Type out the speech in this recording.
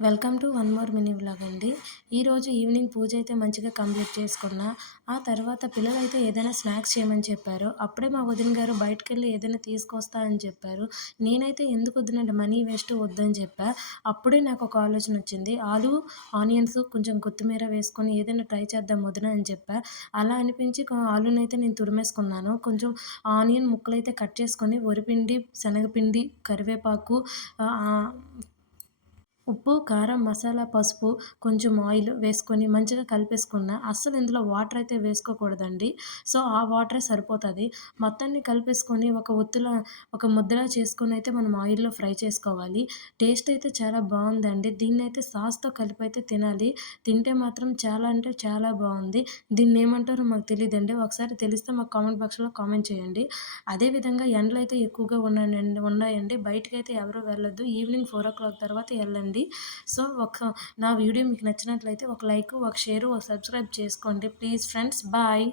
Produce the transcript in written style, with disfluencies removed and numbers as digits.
Welcome to one more mini vlog అండి. ఈరోజు evening పూజ అయితే మంచిగా కంప్లీట్ చేసుకున్నా. ఆ తర్వాత పిల్లలైతే ఏదైనా స్నాక్స్ చేయమని చెప్పారు. అప్పుడే మా వదిన గారు బయటకెళ్ళి ఏదైనా తీసుకొస్తా అని చెప్పారు. నేనైతే ఎందుకు వద్దునండి, మనీ వేస్ట్ వద్దని చెప్పా. అప్పుడే నాకు ఒక ఆలోచన వచ్చింది. ఆలు, ఆనియన్స్, కొంచెం కొత్తిమీర వేసుకొని ఏదైనా ట్రై చేద్దాం వదిన అని చెప్పా. అలా అనిపించి ఆలునైతే నేను తురిమేసుకున్నాను. కొంచెం ఆనియన్ ముక్కలైతే కట్ చేసుకొని వరిపిండి, శనగపిండి, కరివేపాకు, ఉప్పు, కారం, మసాలా, పసుపు, కొంచెం ఆయిల్ వేసుకొని మంచిగా కలిపేసుకున్నా. అస్సలు ఇందులో వాటర్ అయితే వేసుకోకూడదండి. సో, ఆ వాటరే సరిపోతది. మొత్తాన్ని కలిపేసుకొని ఒక ముద్దలా చేసుకొని అయితే మనం ఆయిల్‌లో ఫ్రై చేసుకోవాలి. టేస్ట్ అయితే చాలా బావుందండి. దీన్నైతే సాస్‌తో కలిపైతే తినాలి. తింటే మాత్రం చాలా అంటే చాలా బావుంది. దీన్నేమంటారో మాకు తెలీదండి. ఒకసారి తెలిస్తే మాకు కామెంట్ బాక్స్‌లో కామెంట్ చేయండి. అదే విధంగా ఎండలైతే ఎక్కువగా ఉన్నాయండి. బయటికైతే ఎవరు వెళ్ళొద్దు. ఈవినింగ్ 4:00 తర్వాత ఎళ్ళండి. సో, నా వీడియో మీకు నచ్చినట్లయితే ఒక లైక్, ఒక షేర్, ఒక సబ్స్క్రైబ్ చేసుకోండి. Please friends, bye.